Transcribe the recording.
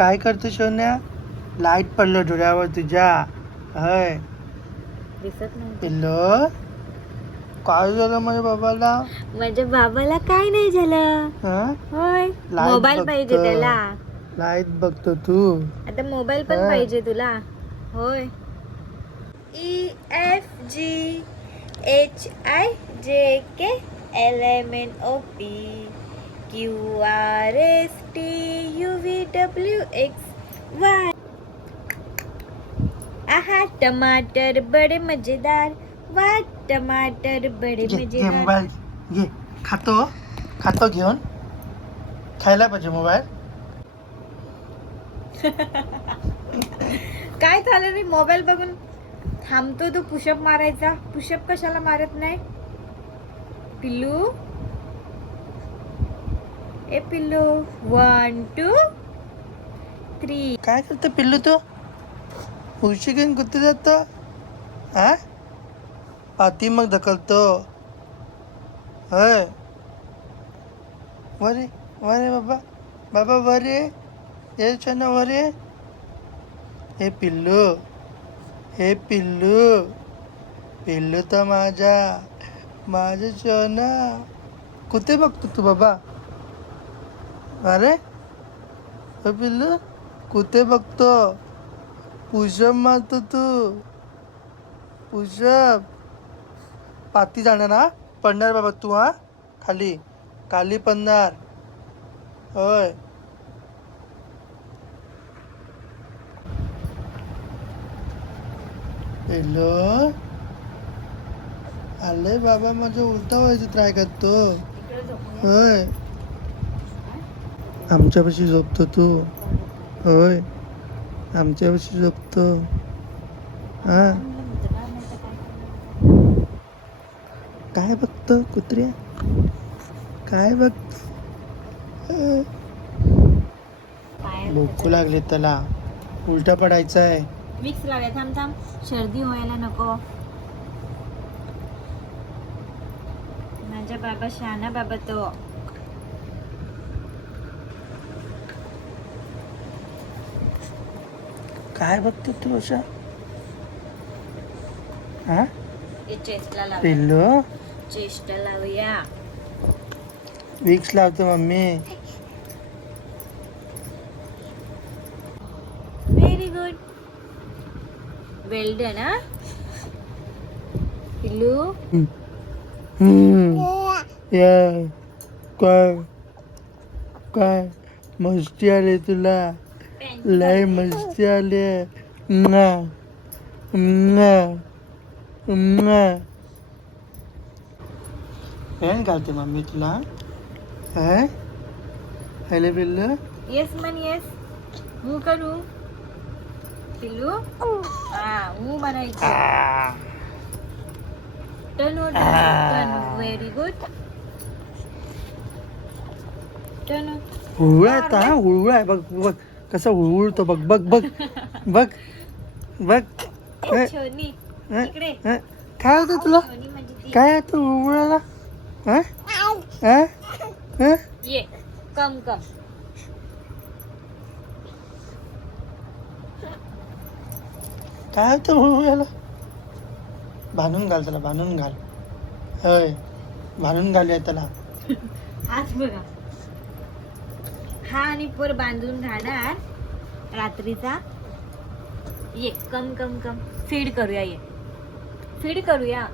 काय करतो सोन्या? लाईट पडलं डोळ्यावर तुझ्या. होय दिसत नाही. पिल्लो, काय झालं माझ्या बाबाला? माझ्या बाबाला काय नाही झालं. हं? होय लाईट मोबाईल पाहिजे बघतो. त्याला. लाईट बघतो तू. आता मोबाईल पण हा. पाहिजे तुला. होय. EFGHIJKLMNOP QRSTUVWXY. आहा टमाटर बड़े मजेदार. वाह टमाटर बड़े घे घे मजेदार. मोबाईल घे. खातो घेऊन. खायला पाहिजे मोबाईल. काय झालं रे मोबाईल बघून थांबतो तो पुशअप मारायचा. पुशअप कशाला मारत नाही पिल्लू? ए पिल्लू 1 2 3. काय करतो पिल्लू तू? उशी घेऊन कुठे जातो? हा? पाठी मग ढकलतो. होय वरे वरे बाबा. बाबा वरे. ये सोना वरे. हे पिल्लू. हे पिल्लू. पिल्लू तर माझं सोना. कुठे बघतो तू बाबा? अरे हे पिल्लू कुठे बघतो? पुशअप मारतो तू. पुशअप. पाती जाणार ना? पडणार बाबा तू. हा खाली पडणार. होय हॅलो. आले बाबा माझं उलटा व्हायचं ट्राय करतो. होय आमच्यापाशी झोपतो तू. होय आमच्यापाशी झोपतो. हा काय बघतो कुत्र्या? काय बघतो? भूक लागली त्याला. उलटा पडायचा आहे. विक्स लावूया. थांब थांब सर्दी व्हायला नको. माझा बाबा शहाणा बाबा तो. काय बघतो तू अशा? हा चेस्टला लावूया. पिल्लू चेस्ट लावूया. विक्स लावतो mummy. Very good. Well done. हा पिल्लू. या काय मस्ती आली तुला? लय मस्ती आली. पेन घालते मम्मी तुला. हॅलो पिल्लू. येस मन येस. हू करू पिल्लू. हा हू म्हणायचं. टन व्हेरी गुड. टन हुळहुळ आहे हा. हुळहुळ आहे. बघ बघ कसं हुळहुळतो. बघ बघ बघ बघ बघ. छोनी इकडे. काय होतं तुला? छोनी म्हणजे ती. काय आहे तू हुळहुळाला? ये कम काय होतं हुळहुळाला? बांधून घाल त्याला. बांधून घाल. होय बांधून घालूया त्याला. हाच बघा. हा आणि पोर बांधून घालणार रात्रीचा. ये कम फीड करूया. ये फीड करूया.